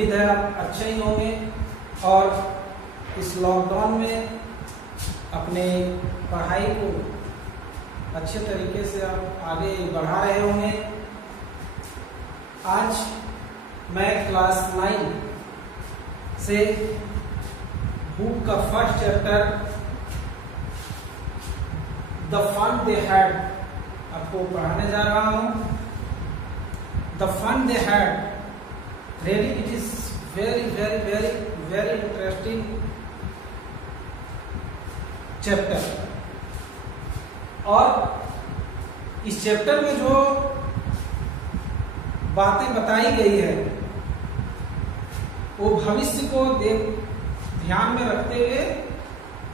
उम्मीद है आप अच्छे ही होंगे और इस लॉकडाउन में अपने पढ़ाई को अच्छे तरीके से आप आगे बढ़ा रहे होंगे। आज मैं क्लास 9 से बुक का first chapter the fun they had आपको पढ़ाने जा रहा हूं। The fun they had really it is very interesting chapter. और इस चैप्टर में जो बातें बताई गई है वो भविष्य को ध्यान में रखते हुए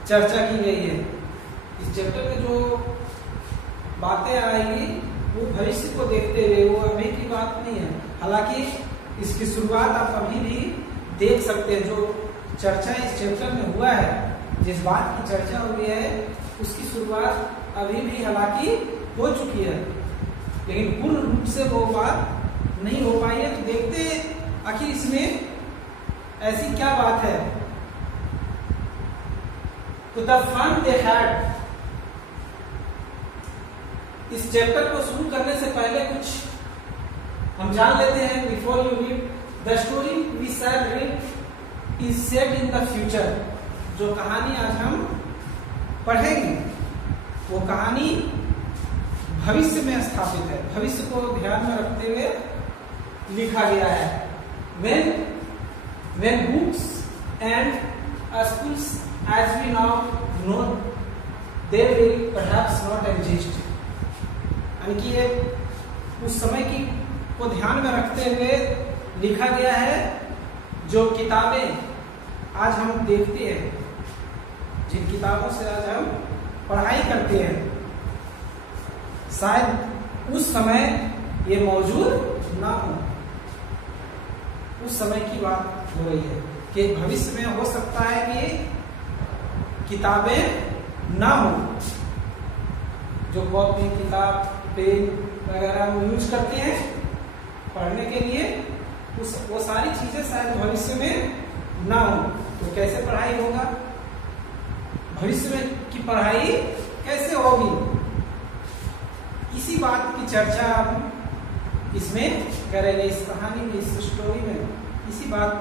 चर्चा की गई है। इस चैप्टर में जो बातें आएगी वो भविष्य को देखते हुए, वो अभी की बात नहीं है। हालांकि इसकी शुरुआत आप अभी भी देख सकते हैं। जो चर्चा इस चैप्टर में हुआ है, जिस बात की चर्चा हुई है उसकी शुरुआत अभी भी हालांकि हो चुकी है, लेकिन पूर्ण रूप से वो बात नहीं हो पाई है। तो देखते हैं आखिर इसमें ऐसी क्या बात है। तो द फन दे हैड, इस चैप्टर को शुरू करने से पहले कुछ हम जान लेते हैं। Before you read the story we shall read is set in the future. जो कहानी आज हम पढ़ेंगे वो कहानी भविष्य में स्थापित है, भविष्य को ध्यान में रखते हुए लिखा गया है। when books and schools as we now know they will perhaps not exist, यानी कि ये उस समय की को ध्यान में रखते हुए लिखा गया है। जो किताबें आज हम देखते हैं, जिन किताबों से आज हम पढ़ाई करते हैं, शायद उस समय ये मौजूद ना हो। उस समय की बात हो रही है कि भविष्य में हो सकता है कि किताबें ना हो। जो कॉपी, किताब, पेन वगैरह हम यूज करते हैं पढ़ने के लिए, वो सारी चीजें शायद भविष्य में ना हो। तो कैसे पढ़ाई होगा, भविष्य में की पढ़ाई कैसे होगी, इसी बात की चर्चा हम इसमें करेंगे। इस कहानी में, इस स्टोरी में इसी बात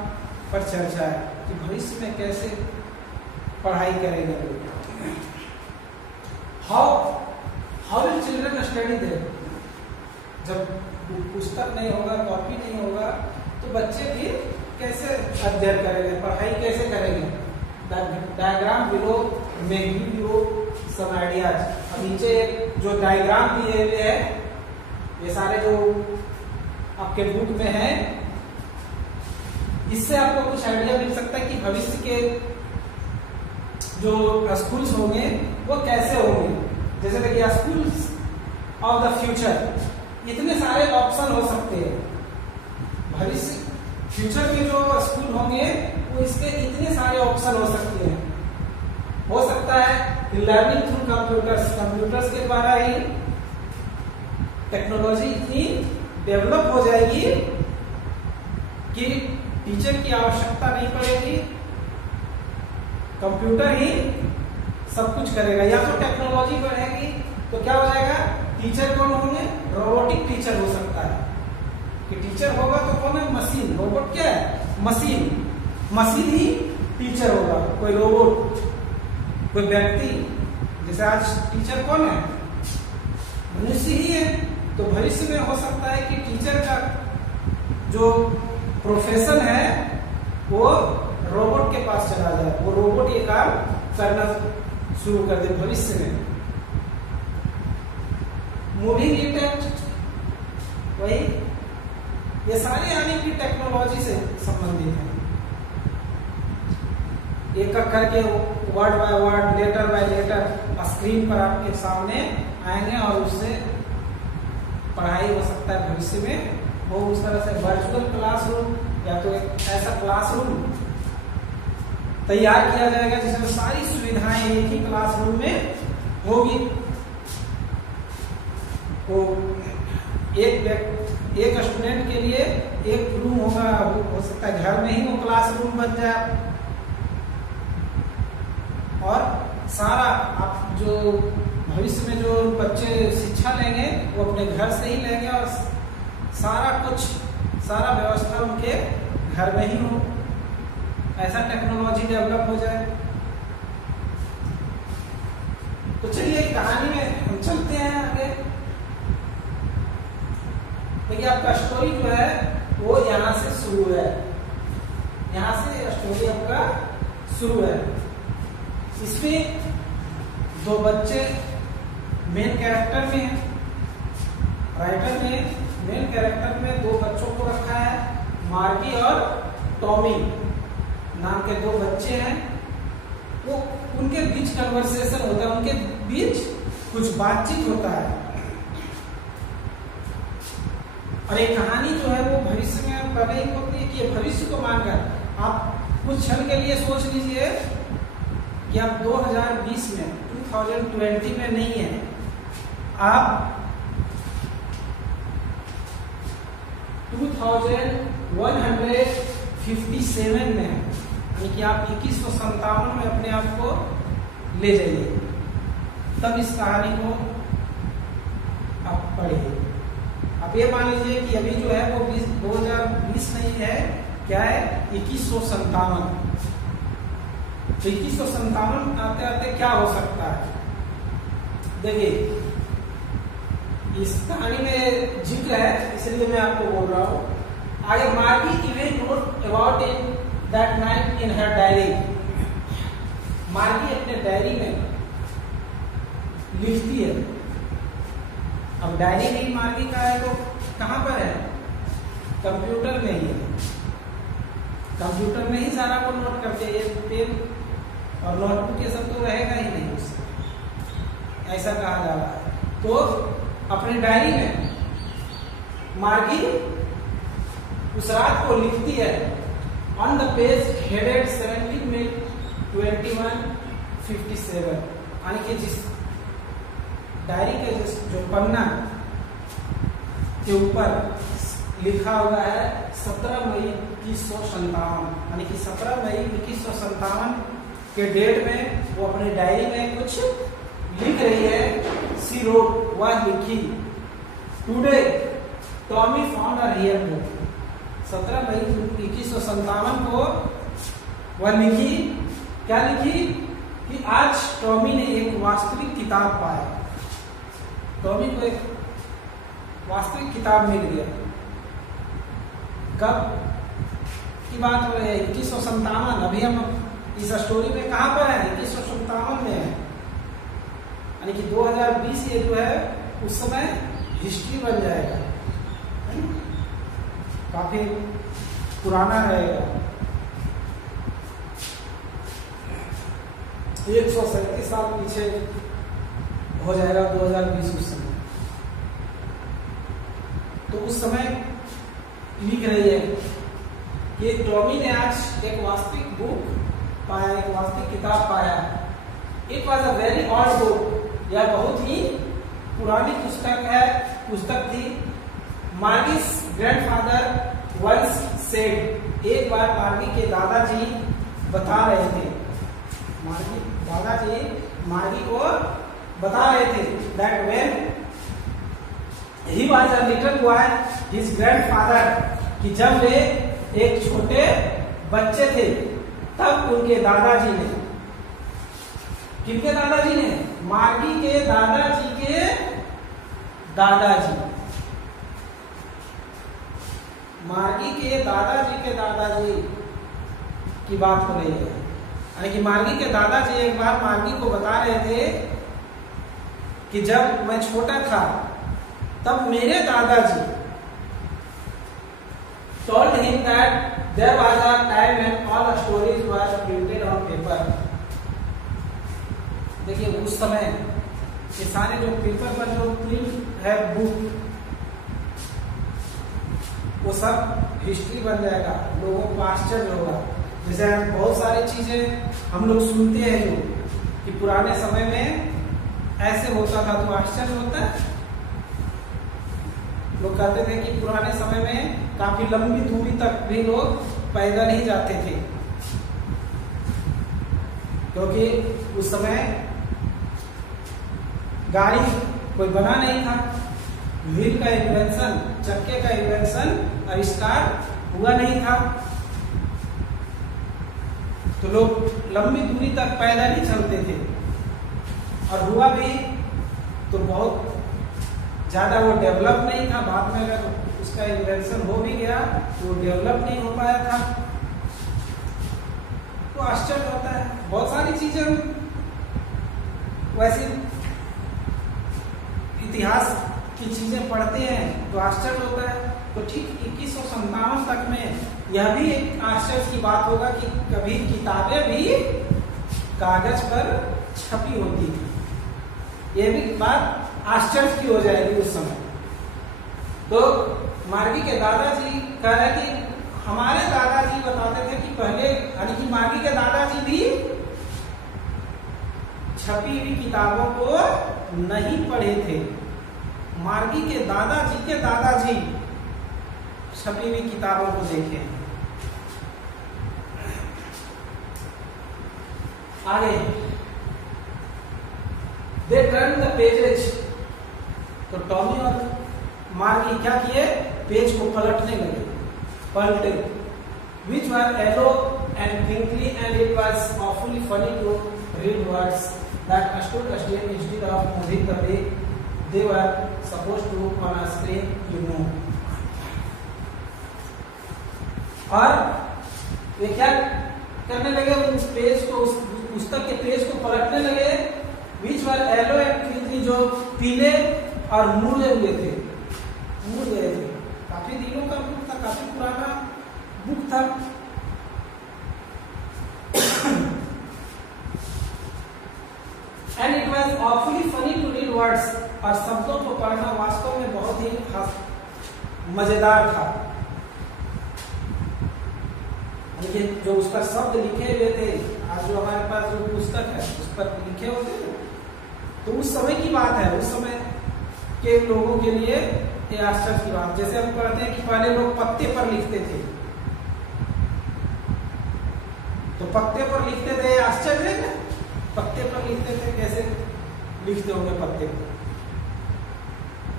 पर चर्चा है कि भविष्य में कैसे पढ़ाई करेंगे लोग। How will children study there. जब पुस्तक नहीं होगा, कॉपी नहीं होगा, तो बच्चे भी कैसे अध्ययन करेंगे, पढ़ाई कैसे करेंगे। डायग्राम बिलो में गिव यू सम आइडियाज। अब नीचे जो डायग्राम दिए हुए हैं, ये सारे जो आपके बुक में है, इससे आपको कुछ आइडिया मिल सकता है कि भविष्य के जो स्कूल्स होंगे वो कैसे होंगे। जैसे देखिए, स्कूल्स ऑफ द फ्यूचर, इतने सारे ऑप्शन हो सकते हैं। भविष्य फ्यूचर के जो स्कूल होंगे वो इसके इतने सारे ऑप्शन हो सकते हैं। हो सकता है लर्निंग थ्रू कंप्यूटर्स के द्वारा ही टेक्नोलॉजी इतनी डेवलप हो जाएगी कि टीचर की आवश्यकता नहीं पड़ेगी, कंप्यूटर ही सब कुछ करेगा। या तो टेक्नोलॉजी बढ़ेगी तो क्या हो जाएगा, टीचर कौन होंगे, रोबोटिक टीचर हो सकता है कि टीचर होगा तो कौन है, मशीन। रोबोट क्या है, मशीन ही टीचर होगा, कोई रोबोट, कोई व्यक्ति। जैसे आज टीचर कौन है, मनुष्य ही है। तो भविष्य में हो सकता है कि टीचर का जो प्रोफेशन है वो रोबोट के पास चला जाए, वो रोबोट ये काम करना शुरू कर दे भविष्य में। मूविंग इफेक्ट, वही ये सारे आने की टेक्नोलॉजी से संबंधित है। एक एक करके word by word, letter by letter screen पर आपके सामने आएंगे और उससे पढ़ाई हो सकता है भविष्य में। वो उस तरह से वर्चुअल क्लासरूम या तो एक ऐसा क्लासरूम तैयार किया जाएगा जिसमें सारी सुविधाएं एक ही क्लासरूम में होगी। तो एक स्टूडेंट के लिए एक रूम होगा, हो सकता है घर में ही वो क्लासरूम बन जाए, और सारा आप जो भविष्य में जो बच्चे शिक्षा लेंगे वो अपने घर से ही लेंगे, और सारा कुछ, सारा व्यवस्था उनके घर में ही हो, ऐसा टेक्नोलॉजी डेवलप हो जाए। तो चलिए कहानी में हम चलते हैं आगे। देखिए आपका स्टोरी जो है वो यहाँ से शुरू है, यहाँ से स्टोरी आपका शुरू है। इसमें दो बच्चे मेन कैरेक्टर में हैं, राइटर ने मेन कैरेक्टर में दो बच्चों को रखा है, मार्गी और टॉमी नाम के दो बच्चे हैं। वो उनके बीच कन्वर्सेशन होता है, उनके बीच कुछ बातचीत होता है, और एक कहानी जो है वो भविष्य में पहले ही होती है कि भविष्य को मानकर आप कुछ क्षण के लिए सोच लीजिए कि आप 2020 में 2020 में नहीं है, आप 2157 में है, यानी कि आप 2157 में अपने आप को ले जाइए, तब इस कहानी को आप पढ़िए। आप ये मान लीजिए कि अभी जो है वो 2020 नहीं है, क्या है 2157। तो 2157 आते आते क्या हो सकता है, देखिए इस कहानी में जिक्र है इसलिए मैं आपको बोल रहा हूँ। आगे मार्गी even note about in that night in her diary. मार्गी अपने डायरी में लिखती है। अब डायरी नहीं मार्गी का है तो कहाँ पर है, कंप्यूटर में ही है, कंप्यूटर में ही सारा को नोट करते हैं। ये पेन और नोटबुक ये सब तो रहेगा ही नहीं उससे, ऐसा कहा जा रहा है। तो अपने डायरी में मार्गी उस रात को लिखती है, ऑन द पेज हेडेड 17 में 2157, यानी कि जिस डायरी के जो पन्ना के ऊपर लिखा हुआ है 17 मई 2157, यानी कि 17 मई 2157 के डेट में वो अपने डायरी में कुछ लिख रही है। सी रोट, वह लिखी, today Tommy found a real book. 17 मई 2157 को वह लिखी, क्या लिखी कि आज टॉमी ने एक वास्तविक किताब पाया। टॉमी को एक वास्तविक किताब मिल गया। कब की बात हो रही है, 2157। अभी हम इस स्टोरी में कहां पर है, 2157 में है, यानी कि 2020 ये जो है उस समय हिस्ट्री बन जाएगा, काफी पुराना रहेगा। 137 साल पीछे हो जाएगा 2020 उस समय। तो उस समय लिख रही है कि टॉमी ने आज एक वास्तविक बुक पाया, एक वास्तविक किताब पाया। It was a very odd book, यह बहुत ही पुरानी पुस्तक थी। मार्गी's ग्रैंडफादर वंस सेड, एक बार मार्गी के दादाजी बता रहे थे, दादाजी मार्गी को बता रहे थे that when he was a little boy, his grandfather, कि जब वे एक छोटे बच्चे थे तब उनके दादाजी ने, किनके दादाजी ने, मार्गी के दादाजी के दादाजी, मार्गी के दादाजी के दादाजी की बात हो रही है। यानी कि मार्गी के दादाजी एक बार मार्गी को बता रहे थे कि जब मैं छोटा था तब मेरे दादाजी told him that there was a time when all the stories were printed on paper. देखिए उस समय ये सारे जो पेपर पर जो प्रिंट है बुक, वो सब हिस्ट्री बन जाएगा, लोगों को आश्चर्य होगा। जैसे बहुत सारी चीजें हम लोग सुनते हैं जो कि पुराने समय में ऐसे होता था, तो आश्चर्य होता है। लोग कहते थे कि पुराने समय में काफी लंबी दूरी तक भी लोग पैदल ही जाते थे, क्योंकि उस समय गाड़ी कोई बना नहीं था, व्हील का इन्वेंशन, चक्के का इन्वेंशन आविष्कार हुआ नहीं था, तो लोग लंबी दूरी तक पैदल ही चलते थे। और हुआ भी तो बहुत ज्यादा वो डेवलप नहीं था। बाद में अगर उसका इन्वेंशन हो भी गया तो डेवलप नहीं हो पाया था। तो आश्चर्य होता है, बहुत सारी चीजें वैसे इतिहास की चीजें पढ़ते हैं तो आश्चर्य होता है। तो ठीक 2157 तक में यह भी एक आश्चर्य की बात होगा कि कभी किताबें भी कागज पर छपी होती थी। यह भी बात आश्चर्य की हो जाएगी उस समय। तो मार्गी के दादाजी कह रहे कि हमारे दादाजी बताते थे कि पहले, यानी कि मार्गी के दादाजी भी छपी हुई किताबों को नहीं पढ़े थे। मार्गी के दादाजी छपी हुई किताबों को देखे। आगे दे टर्न द पेजेज, तो टॉमी और मार्गी क्या किए, पेज को पलटने पलटे, which were yellow and crinkly, and it was awfully funny to read words that stood still instead of moving the way they were supposed to on a screen, you know. और वे क्या करने लगे, उस page को, उस पुस्तक के page को पलटने लगे, which were yellow and crinkly, जो पीले और मुड़े हुए थे, मुड़ गए थे। काफी दिनों का बुक था, काफी पुराना बुक था। And it was awfully funny to read words, और शब्दों को पढ़ना वास्तव में बहुत ही मजेदार था। लेकिन जो उस पर शब्द लिखे हुए थे, आज जो हमारे पास जो पुस्तक है उस पर लिखे होते थे, तो उस समय की बात है, उस समय के लोगों के लिए ये आश्चर्य की बात। जैसे हम पढ़ते हैं कि पहले लोग पत्ते पर लिखते थे, तो पत्ते पर लिखते थे, आश्चर्य है ना, पत्ते पर लिखते थे, कैसे लिखते होंगे पत्ते पर।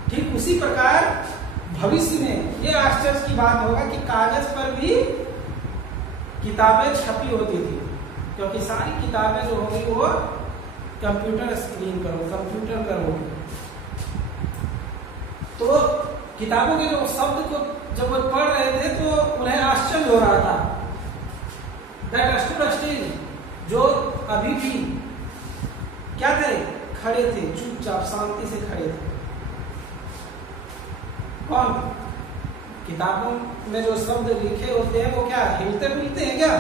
ठीक उसी प्रकार भविष्य में ये आश्चर्य की बात होगा कि कागज पर भी किताबें छपी होती थी, क्योंकि सारी किताबें जो होगी वो कंप्यूटर स्क्रीन पर, कंप्यूटर पर होगी। तो किताबों के जो शब्द को जब वो पढ़ रहे थे तो उन्हें आश्चर्य हो रहा था। दैट स्टूड स्टिल, जो अभी भी क्या थे, खड़े थे, चुपचाप शांति से खड़े थे। कौन? किताबों में जो शब्द लिखे होते हैं वो क्या हिलते मिलते हैं क्या?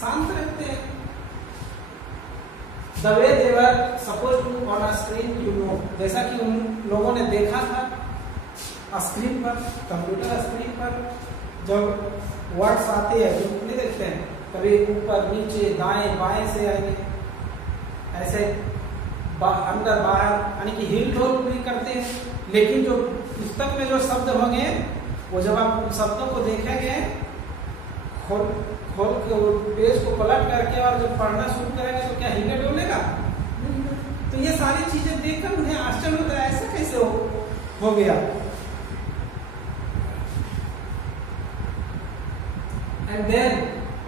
शांत रहते हैं। The way they were supposed to on a screen, you know, जैसा कि उन लोगों ने देखा था स्क्रीन पर, कंप्यूटर स्क्रीन पर जब वर्ड्स आते हैं जो नहीं देखते हैं, कभी ऊपर नीचे दाएं बाएं से आएंगे, ऐसे अंदर बाहर, यानी कि हिल डोल भी करते हैं। लेकिन जो पुस्तक में जो शब्द होंगे वो जब आप उन शब्दों को देखेंगे, खोल के पेज को पलट करके और जब पढ़ना शुरू करेंगे तो क्या हिले डोलेगा? तो ये सारी चीजें देखकर उन्हें आश्चर्य होता है, ऐसा कैसे हो गया। And then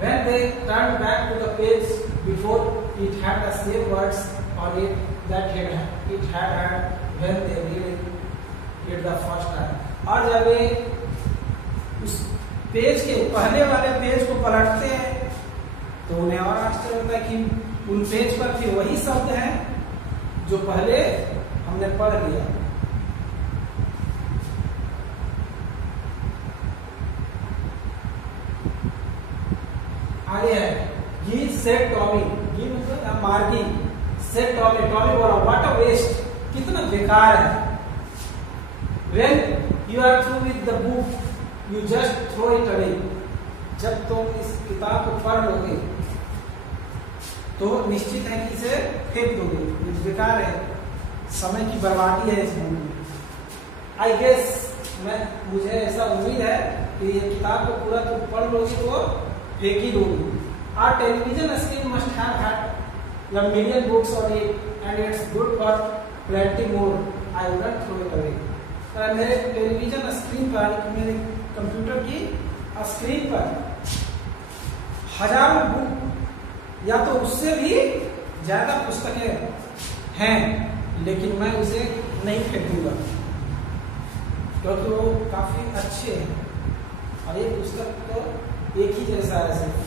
when they turned back to the page before, it had the same words on it that it had had when they read it the first time. और जब वे उस पेज के पहले वाले पेज को पलटते हैं तो उन्हें और आश्चर्य होता है कि उन पेज पर भी वही शब्द हैं जो पहले हमने पढ़ लिया। आगे है, he said Tommy, he मतलब मार्गी, said Tommy, टॉमी बोला what a waste, कितना बेकार है। When you are through with the book, you just throw it away. जब तुम इस किताब को पढ़ लोगे तो निश्चित है कि इसे फेंक दोगे, बेकार है, समय की बर्बादी है इस बुक में। आई गेस मुझे ऐसा उम्मीद है कि ये किताब को पूरा तुम पढ़ लोगी तो फेंक ही दोगी। Our television screen must have had a million books on it, and it's good for plenty more. I wouldn't throw it away. मेरे टेलीविजन स्क्रीन पर, मेरे कंप्यूटर की स्क्रीन पर हजारों बुक या तो उससे भी ज्यादा पुस्तकें हैं, लेकिन मैं उसे नहीं फेंकूंगा क्योंकि वो काफी अच्छे हैं और ये पुस्तक तो एक ही जैसा है सिर्फ।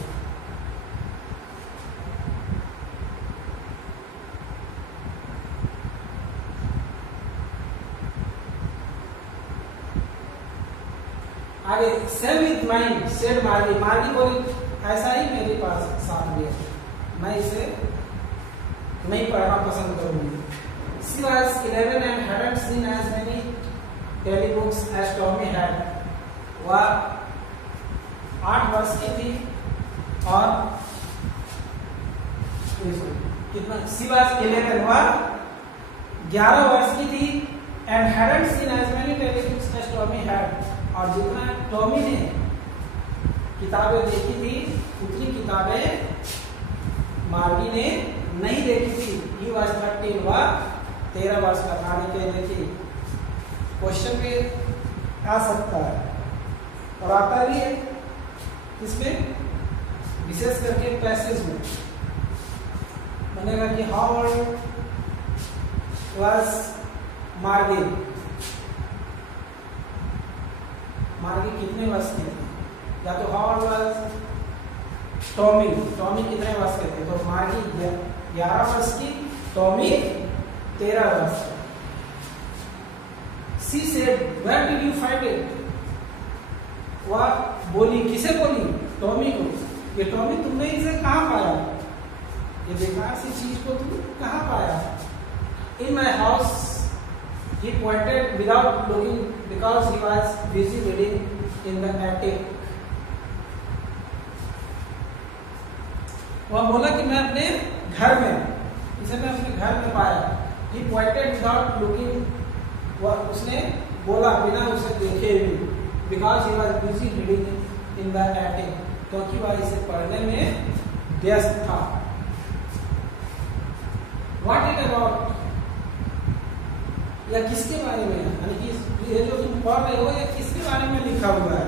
आगे सेम विथ माइंड सेड मार्गी। मार्गी बोली ऐसा ही मेरे पास साथ भी है, मैं इसे नहीं पढ़ना पसंद करूंगी। She was 11 and hadn't seen as many telebooks as Tommy had. वह 8 वर्ष की थी और कितना? She was 11, वह 11 वर्ष की थी and hadn't seen as many telebooks as Tommy had. और जितना टॉमी ने किताबें देखी थी उतनी किताबें मार्गी ने नहीं देखी थी। He was 13, वह 13 वर्ष का था। कहने की क्वेश्चन पे आ सकता है और आता भी है इसमें, विशेष करके पैसेज में बनेगा कि हाउ ओल्ड वाज मार्गी। मार्गी कितने वर्ष की थी, या तो how old was Tommy, Tommy कितने वर्ष के थे। तो मार्गी 11 वर्ष की, टॉमी 13 वर्ष। She said, where did you find it? वह बोली, किसे बोली? टॉमी को। ये टॉमी तुमने इसे कहाँ पाया? ये बेकार सी चीज को तुम कहाँ पाया? In my house, he pointed without looking because he was busy reading in the attic. वह बोला कि मैं अपने घर में, इसे मैं अपने घर में पाया। He pointed without looking, वह उसने बोला बिना उसे देखे भी, because he was busy reading in the attic, क्योंकि वह इसे पढ़ने में व्यस्त था। What it about? या किसके बारे में, यानी कि ये जो तुम पढ़ रहे हो ये किसके बारे में लिखा हुआ है?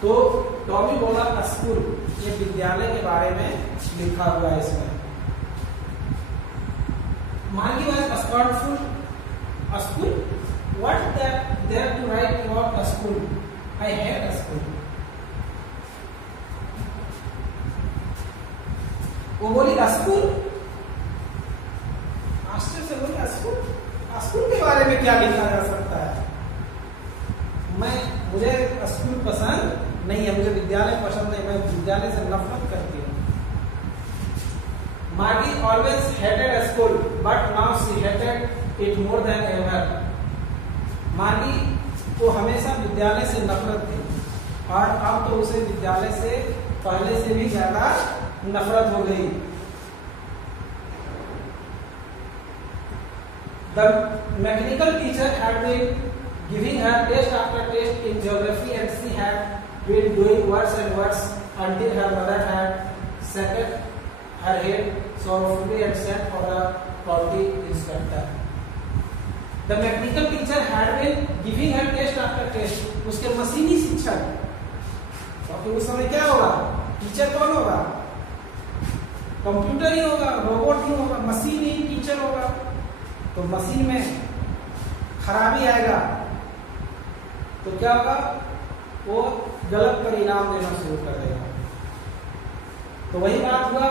तो टॉमी बोला स्कूल, ये विद्यालय के बारे में लिखा हुआ है इसमें। Margie was scornful, school, what there to write about school, I hate school. वो बोली स्कूल, आश्चर्य से बोली स्कूल, स्कूल के बारे में क्या लिखा जा सकता है? मुझे स्कूल पसंद नहीं है, मुझे विद्यालय पसंद नहीं, मैं विद्यालय से नफरत करती हूँ। मार्गी always hated school, but now she hated it more than ever. मार्गी को हमेशा विद्यालय से नफरत थी और अब तो उसे विद्यालय से पहले से भी ज्यादा नफरत हो गई। The mechanical teacher had been giving her test after test in geography, and she had been doing worse and worse until her mother had shaken her head sorrowfully and sent for the county inspector. The mechanical teacher had been giving her test after test. उसके मशीनी शिक्षक, क्योंकि उस समय क्या होगा? Teacher कौन होगा? कंप्यूटर ही होगा, रोबोट ही होगा, मशीन ही टीचर होगा। तो मशीन में खराबी आएगा तो क्या होगा? वो गलत परिणाम देना शुरू कर देगा। तो वही बात हुआ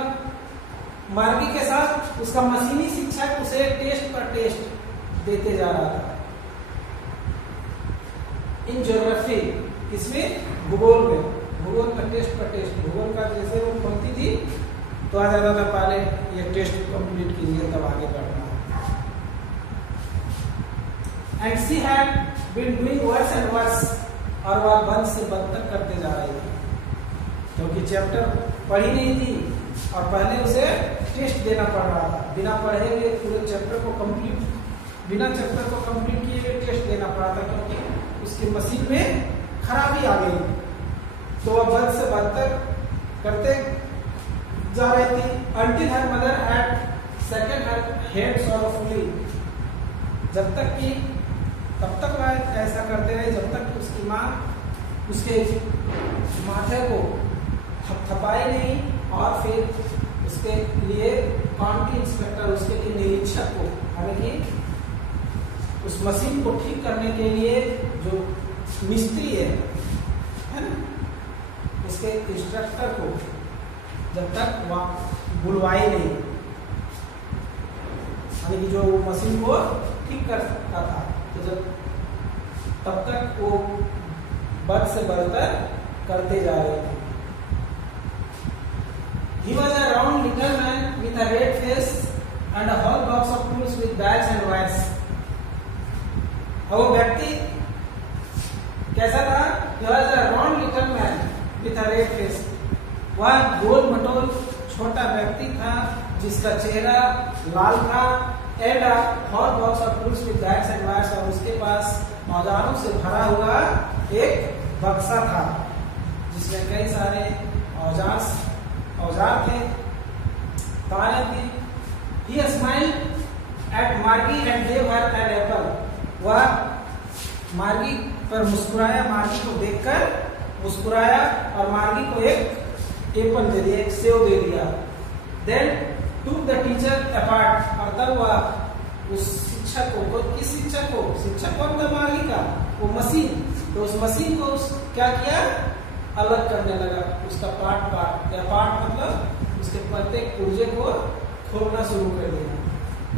मार्गी के साथ। उसका मशीनी शिक्षक उसे टेस्ट पर टेस्ट देते जा रहा था। इन ज्योग्राफी, इसमें भूगोल में, भूगोल का टेस्ट पर टेस्ट, भूगोल का जैसे वो खोलती थी तो आ जाता था पहले ये टेस्ट कंप्लीट कीजिए तब आगे बढ़ना। And she had been doing worse and worse, और वह बद से बदतर करते जा रही थी क्योंकि चैप्टर पढ़ी नहीं थी और पहले उसे टेस्ट देना पड़ रहा था। बिना पढ़े हुए पूरे चैप्टर को कंप्लीट बिना चैप्टर को कंप्लीट किए टेस्ट देना पड़ा था, क्योंकि उसकी मशीन में खराबी आ गई। तो वह बद से बदतर करते जा रही थी। Until her mother had second her head sorrowfully, जब तक कि तब तक वह ऐसा करते रहे जब तक कि उसकी माँ उसके माथे को थपथपाए नहीं, और फिर उसके लिए काउंटी इंस्पेक्टर, उसके लिए निरीक्षक को, यानी कि उस मशीन को ठीक करने के लिए जो मिस्त्री है ना, उसके इंस्ट्रक्टर को जब तक वह बुलवाई नहीं, यानी कि जो मशीन को ठीक कर सकता था, तो जब तब तक वो बद से बदतर करते जा रहे थे। He was a round little man with a red face and a whole box of tools with bells and wires. और वो व्यक्ति कैसा था? He was a round little man with a red face. वह गोल मटोल छोटा व्यक्ति था जिसका चेहरा लाल था। And a whole box of tools with bells and wires, और उसके पास औजारों से भरा हुआ एक बक्सा था जिसमें कई सारे औजार थे, तारें थी। He smiled at Margie and gave her an apple. वह मार्गी पर मुस्कुराया, मार्गी को देखकर मुस्कुराया और मार्गी को एक एप्पल दे दिया, एक सेव दे दिया। Then took the teacher apart, और तब वह उस शिक्षक को, किस शिक्षक को? शिक्षक कौन था? मार्गी का वो मशीन। तो उस मशीन को क्या किया? अलग करने लगा, उसका पार्ट या पार्ट मतलब उसके प्रत्येक पुर्जे को खोलना शुरू कर दिया।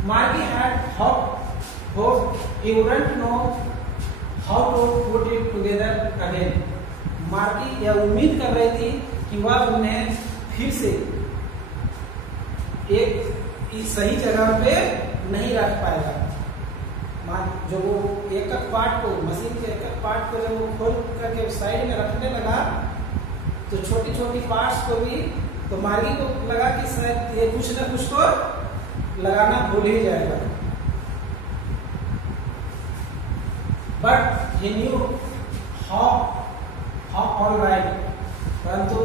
मार्गी had hope he wouldn't know how to put it together again. मार्गी यह उम्मीद कर रही थी कि वह उन्हें फिर से एक इस सही जगह पे नहीं रख पाएगा। जो वो एक पार्ट को, मशीन के एक पार्ट को जब वो खोल करके साइड में रखने लगा, तो छोटी छोटी पार्ट्स को भी, तो मार्गी को लगा कि शायद ये कुछ न कुछ को लगाना भूल ही जाएगा। But he knew how all right, परंतु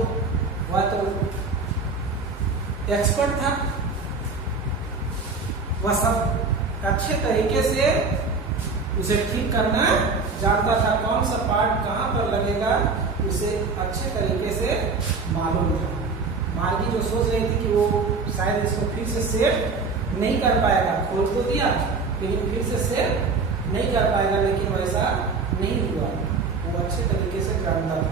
वह तो एक्सपर्ट था, वह सब अच्छे तरीके से उसे ठीक करना जानता था। कौन सा पार्ट कहाँ पर लगेगा उसे अच्छे तरीके से मालूम था। मार्गी जो सोच रही थी कि वो शायद इसको फिर से सेट नहीं कर पाएगा, खोल तो दिया लेकिन फिर से सेट नहीं कर पाएगा, लेकिन वैसा नहीं हुआ, वो अच्छे तरीके से जानता था।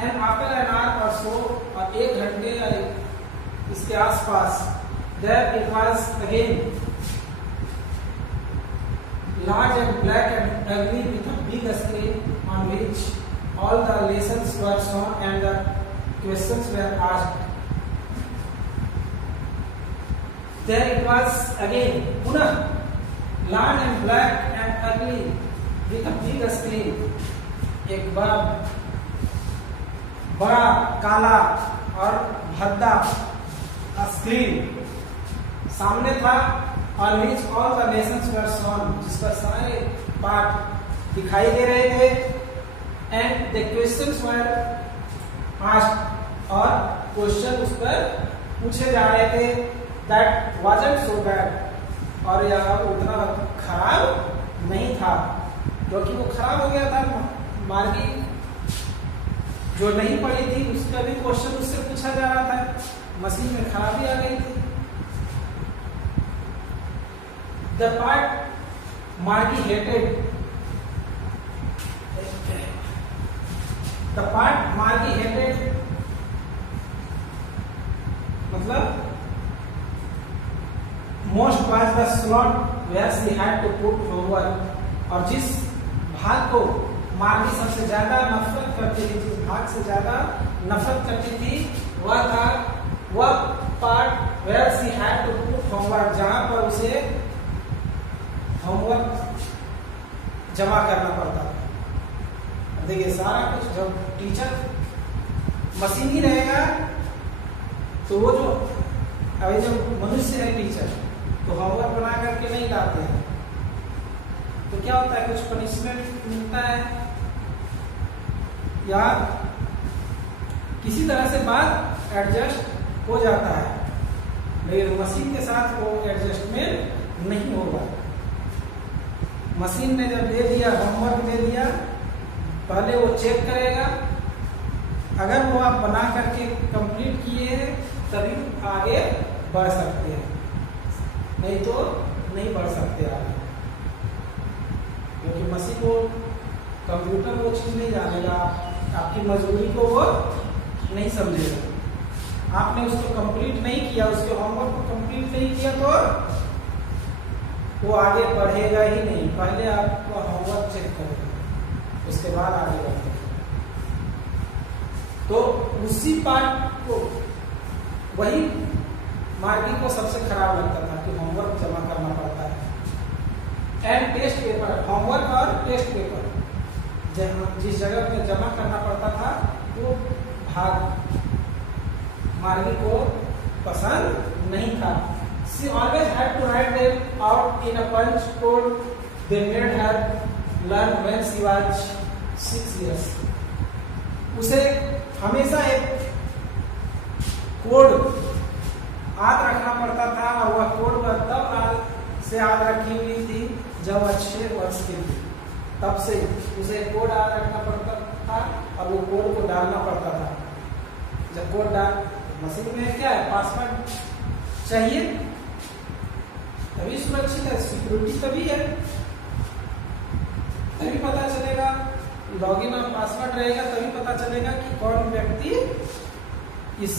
एंड आफ्टर एन आवर और सो, और 1 घंटे या इसके आसपास, there it was again, large and black and ugly with a big screen on which all the lessons were shown and the questions were asked. There it was again, punah, large and black and ugly with a big screen. एक बड़ा काला और भद्दा screen सामने था, on which all the lessons were shown, जिस पर सारे पाठ दिखाई दे रहे थे, and the questions were asked, और क्वेश्चन उस पर पूछे जा रहे थे। That wasn't so bad, और यह उतना खराब नहीं था, क्योंकि वो खराब हो गया था। मार्गी जो नहीं पढ़ी थी उसका भी क्वेश्चन उससे पूछा जा रहा था, मशीन में खराबी आ गई थी। The part Margie hated, the part Margie hated, मतलब most was the slot where she had to put homework, और जिस भाग को मार्गी सबसे ज्यादा नफरत करती थी, जिस भाग से ज्यादा नफरत करती थी, वह part where she had to put homework, जहां पर उसे होमवर्क जमा करना पड़ता था। देखिए सारा कुछ जब टीचर मशीन ही रहेगा, तो वो जो अभी जो मनुष्य है टीचर, तो होमवर्क बना करके नहीं लाते हैं, तो क्या होता है, कुछ पनिशमेंट मिलता है या किसी तरह से बात एडजस्ट हो जाता है। लेकिन मशीन के साथ वो एडजस्टमेंट नहीं होगा। मशीन ने जब दे दिया, होमवर्क दे दिया, पहले वो चेक करेगा, अगर वो आप बना करके कंप्लीट किए हैं तभी आगे बढ़ सकते हैं, नहीं तो नहीं बढ़ सकते आगे, क्योंकि मशीन को, कंप्यूटर वो चीज नहीं जानेगा, आपकी मजबूरी को वो नहीं समझेगा। आपने उसको कंप्लीट नहीं किया, उसके होमवर्क को कंप्लीट नहीं किया तो वो आगे बढ़ेगा ही नहीं। पहले आपका होमवर्क चेक करेगा, उसके बाद आगे बढ़ेगा। तो उसी पार्ट को, वही मार्किंग को सबसे खराब लगता था कि होमवर्क जमा करना पड़ता है। एंड टेस्ट पेपर, होमवर्क और टेस्ट पेपर जिस जगह पे जमा करना पड़ता था वो भाग मार्किंग को पसंद नहीं था। She always had to write them out in a punch code they made her learn when she was 6 years. उसे हमेशा एक कोड याद रखना पड़ता था, और वह कोड वह तब से याद रखी हुई थी जब वह 6 वर्ष की थी। तब से उसे कोड याद रखना पड़ता था और वो कोड को डालना पड़ता था। जब कोड डाल, मशीन में क्या है, पासवर्ड चाहिए तभी सुरक्षित है, सिक्योरिटी तभी है, तभी पता चलेगा, लॉगिन और पासवर्ड रहेगा तभी पता चलेगा कि कौन व्यक्ति इस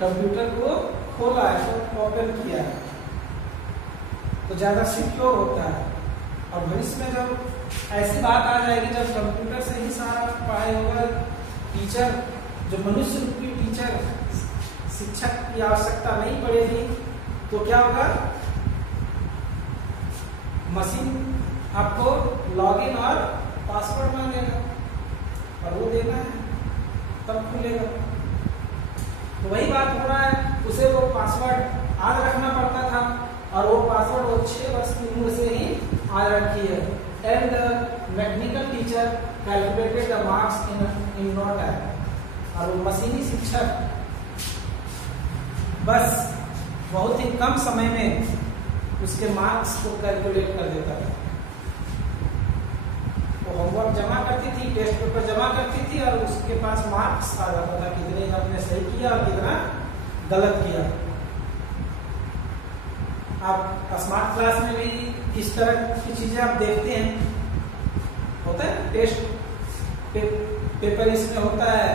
कंप्यूटर को खोला है, तो ओपन किया है, तो ज्यादा सिक्योर होता है। और भविष्य में जब ऐसी बात आ जाएगी, जब कंप्यूटर से ही सारा पढ़ाई होगा, टीचर जो मनुष्य रूपी टीचर, शिक्षक की आवश्यकता नहीं पड़ेगी, तो क्या होगा, मशीन आपको लॉगिन और पासवर्ड मांगेगा और वो देना है तब खुलेगा। तो वही बात हो रहा है, उसे वो पासवर्ड याद रखना पड़ता था और वो पासवर्ड वो 6 वर्ष की उम्र से ही याद रखी है। And mechanical teacher calculated the marks in no time. और वो मशीनी शिक्षक बस बहुत ही कम समय में उसके मार्क्स को कैलकुलेट कर देता था। वो होमवर्क जमा करती थी, टेस्ट पेपर जमा करती थी और उसके पास मार्क्स आ जाता था, कितने आपने सही किया और कितना गलत किया। आप स्मार्ट क्लास में भी इस तरह की चीजें आप देखते हैं, होता है टेस्ट पेपर इसमें होता है,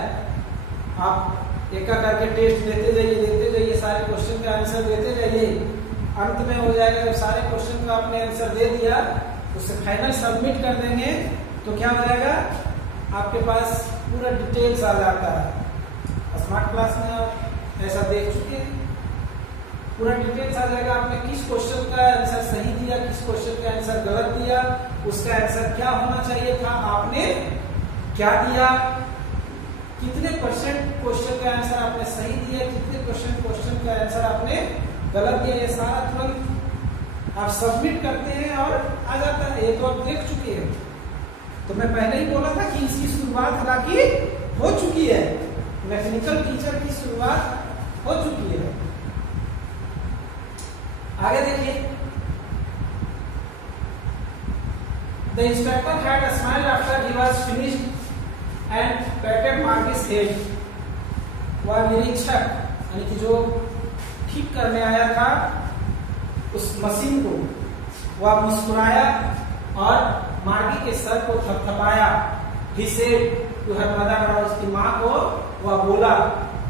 आप एक करके टेस्ट देते जाइए, सारे क्वेश्चन का आंसर देते जाइए। अंत में हो जाएगा, जब सारे क्वेश्चन का आपने आंसर दे दिया, उसे फाइनल सबमिट कर देंगे, तो क्या हो जाएगा, आपके पास पूरा डिटेल्स आ जाता है। स्मार्ट क्लास में आप ऐसा देख चुके हैं, पूरा डिटेल्स आ जाएगा, आपने किस क्वेश्चन का आंसर सही दिया, किस क्वेश्चन का आंसर गलत दिया, उसका आंसर क्या होना चाहिए था, आपने क्या दिया, कितने परसेंट क्वेश्चन का आंसर आपने सही दिया, कितने परसेंट क्वेश्चन का आंसर आपने गलत दिया, ये सारा तुरंत आप सबमिट करते हैं और आ जाता है। ये तो आप देख चुके हैं। तो मैं पहले ही बोला था कि इसकी शुरुआत हालांकि हो चुकी है, मैकेनिकल टीचर की शुरुआत हो चुकी है। आगे देखिए, the inspector had a smile after he was finished and पैटेड Marxist head. वह निरीक्षक यानी कि जो ठीक करने आया था उस मशीन को, वह मुस्कुराया और मार्गी के सर को थपथपाया। He said to her mother, और उसकी माँ को वह बोला,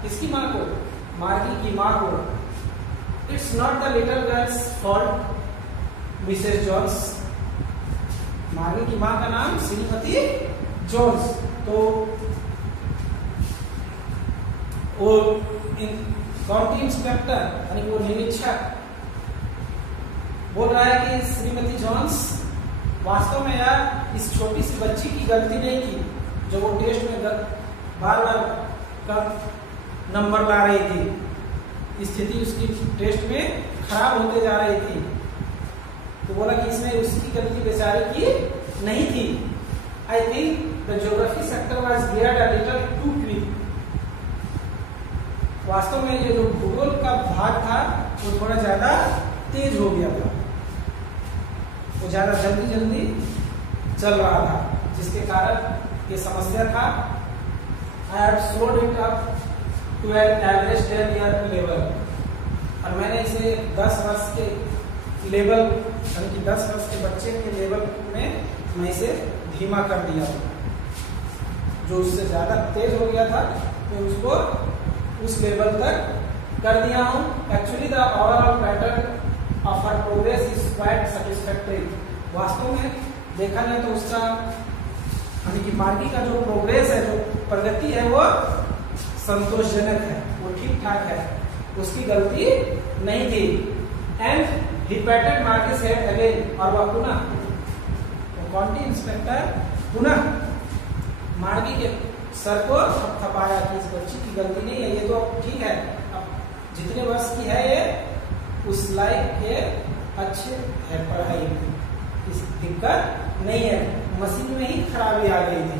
किसकी माँ को, मार्गी की माँ को, It's not the little girl's fault, Mrs Jones. Margie की माँ का नाम श्रीमती जोन्स। तो वो काउंटी इंस्पेक्टर यानी वो निरीक्षक बोल रहा है कि श्रीमती जोन्स वास्तव में यार इस छोटी सी बच्ची की गलती नहीं थी, जो वो टेस्ट में बार बार नंबर ला रही थी, स्थिति उसकी टेस्ट में खराब होते जा रही थी, तो बोला कि इसमें उसकी गलती बेचारे की नहीं थी। I think the geography sector was geared a little too quick. वास्तव में ये जो भूगोल का भाग था वो थोड़ा ज्यादा तेज हो गया था, वो ज्यादा जल्दी जल्दी चल रहा था, जिसके कारण ये समस्या था। I have slowed it up to an average 10 year level, और मैंने इसे 10 वर्ष के लेवल यानी कि 10 वर्ष के बच्चे के लेवल में मैं इसे धीमा कर दिया। जो उससे ज्यादा तेज हो गया था मैं उसको उस लेवल तक कर दिया हूं। Actually the overall pattern of our progress is quite satisfactory. वास्तव में देखा जाए तो उसका यानी कि मार्गी का जो प्रोग्रेस है, जो प्रगति है, वो संतोषजनक है, वो ठीक ठाक है, उसकी गलती नहीं थी। एंड ही पैटेड मार्गिस हेड अगेन, और वह पुनः काउंटी इंस्पेक्टर पुनः मार्गी के सर को थपथपाया कि इस बच्ची की गलती नहीं है, ये तो ठीक है, अब जितने वर्ष की है ये उस लायक के अच्छे है, पढ़ाई में इस दिक्कत नहीं है, मशीन में ही खराबी आ गई थी।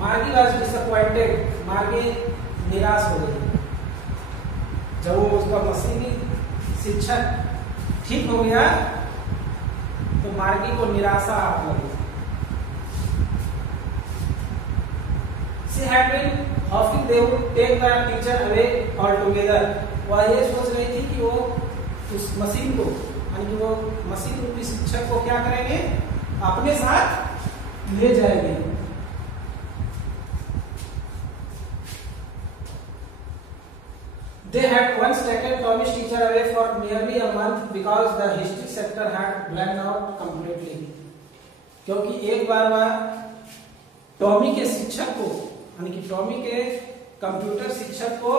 मार्गी वाज डिसअपॉइंटेड, मार्गी निराश हो गई। जब वो उसका मशीनी शिक्षक ठीक हो गया तो मार्गी को निराशा आ गई। She had been hoping they would take the teacher away altogether। वह ये सोच रही थी कि वो उस मशीन को यानी कि वो मशीन रूपी शिक्षक को क्या करेंगे, अपने साथ ले जाएंगे। They had once taken Tommy's teacher away for nearly a month because the history sector had blanked out completely। क्योंकि एक बार वह टॉमी के शिक्षक को यानी कि टॉमी के कंप्यूटर शिक्षक को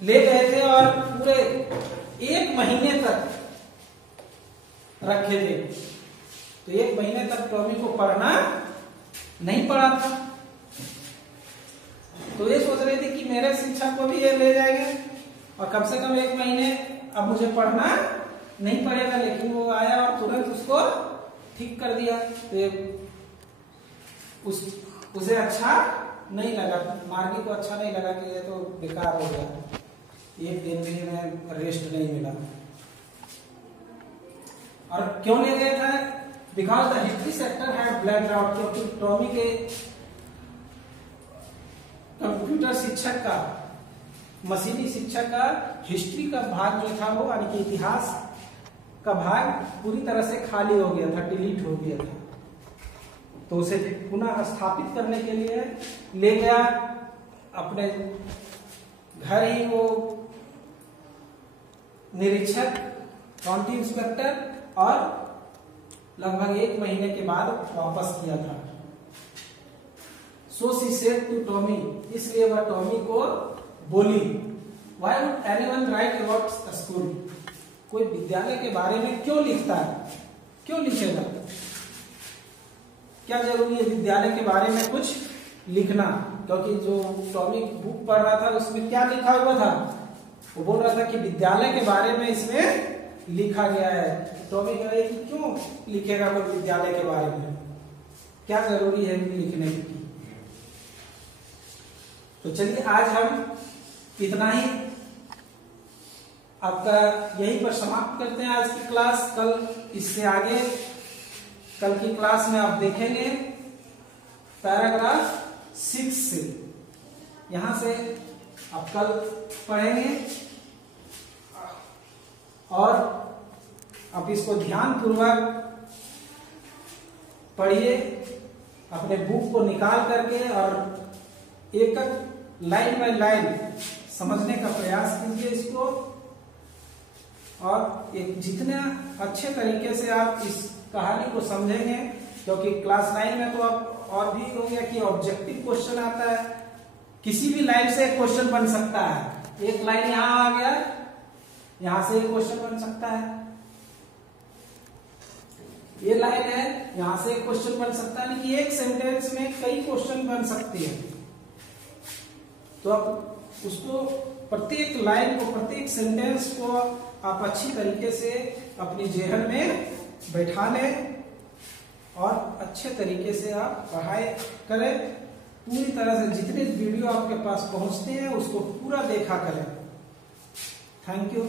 ले गए थे और पूरे 1 महीने तक रखे थे। तो 1 महीने तक टॉमी को पढ़ना नहीं पड़ा था, तो ये सोच रहे थे कि मेरे शिक्षक को भी ये ले जाएंगे और कम से कम 1 महीने अब मुझे पढ़ना नहीं पड़ेगा। लेकिन वो आया और तुरंत उसको ठीक कर दिया। तो उसे अच्छा नहीं लगा, मार्गी को अच्छा नहीं लगा कि ये तो बेकार हो गया, 1 दिन भी मैं रेस्ट नहीं मिला। और क्यों ले गया था? Because the history sector had blanked out. क्योंकि टॉमी के कंप्यूटर शिक्षक का, मशीनी शिक्षक का हिस्ट्री का भाग जो था वो यानी कि इतिहास का भाग पूरी तरह से खाली हो गया था, डिलीट हो गया था। तो उसे पुनः स्थापित करने के लिए ले गया अपने घर ही वो निरीक्षक काउंटी इंस्पेक्टर, और लगभग 1 महीने के बाद वापस किया था। So she said to Tommy, इसलिए वह टॉमी को बोली, Why would anyone write about a school? कोई विद्यालय के बारे में क्यों लिखता है, क्यों लिखेगा? क्या जरूरी है विद्यालय के बारे में कुछ लिखना? क्योंकि जो टॉमी बुक पढ़ रहा था उसमें क्या लिखा हुआ था, वो बोल रहा था कि विद्यालय के बारे में इसमें लिखा गया है। टॉमी कह रहे कि क्यों लिखेगा कोई विद्यालय के बारे में, क्या जरूरी है लिखने की? तो चलिए आज हम इतना ही आपका यहीं पर समाप्त करते हैं आज की क्लास। कल इससे आगे कल की क्लास में आप देखेंगे पैराग्राफ 6 से, यहां से आप कल पढ़ेंगे और आप इसको ध्यान पूर्वक पढ़िए, अपने बुक को निकाल करके और एक लाइन बाय लाइन समझने का प्रयास कीजिए इसको। और एक जितने अच्छे तरीके से आप इस कहानी को समझेंगे, क्योंकि क्लास 9 में तो आप और भी हो गया कि ऑब्जेक्टिव क्वेश्चन आता है, किसी भी लाइन से एक क्वेश्चन बन सकता है। एक लाइन यहां आ गया, यहां से एक क्वेश्चन बन सकता है, ये लाइन है यहां से एक क्वेश्चन बन सकता है, कि एक सेंटेंस में कई क्वेश्चन बन सकते हैं। तो आप उसको प्रत्येक लाइन को, प्रत्येक सेंटेंस को आप अच्छी तरीके से अपनी जेहन में बैठा लें और अच्छे तरीके से आप पढ़ाई करें। पूरी तरह से जितने वीडियो आपके पास पहुंचते हैं उसको पूरा देखा करें। Thank you.